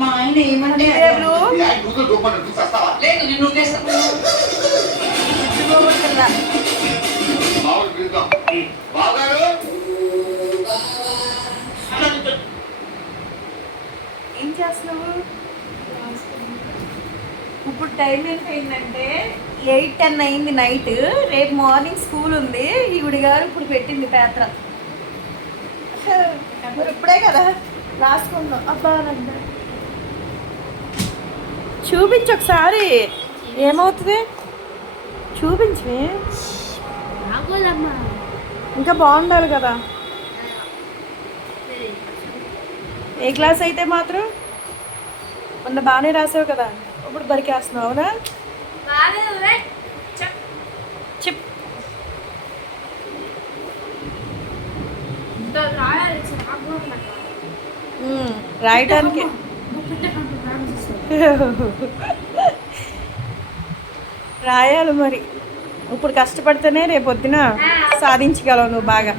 మా ఆయన ఏమంటే లేదు నేను ఉద్దేశం ఏం చేస్తున్నావు ఇప్పుడు టైం ఎంత అయిందంటే 8:10 అయింది నైట్. రేపు మార్నింగ్ స్కూల్ ఉంది. ఈవిడ గారు ఇప్పుడు పెట్టింది పేత్ర. మరి ఇప్పుడే కదా రాసుకుందాం. అబ్బా చూపించు ఒకసారి ఏమవుతుంది చూపించి. ఇంకా బాగుండాలి కదా. ఏ క్లాస్ అయితే మాత్రం మొన్న బాగానే రాసావు కదా, ఇప్పుడు బరికేస్తున్నావు అవునా? చెప్ రాయటానికి రాయాలి మరి. ఇప్పుడు కష్టపడితేనే రేపొద్దున సాధించగలవు నువ్వు బాగా.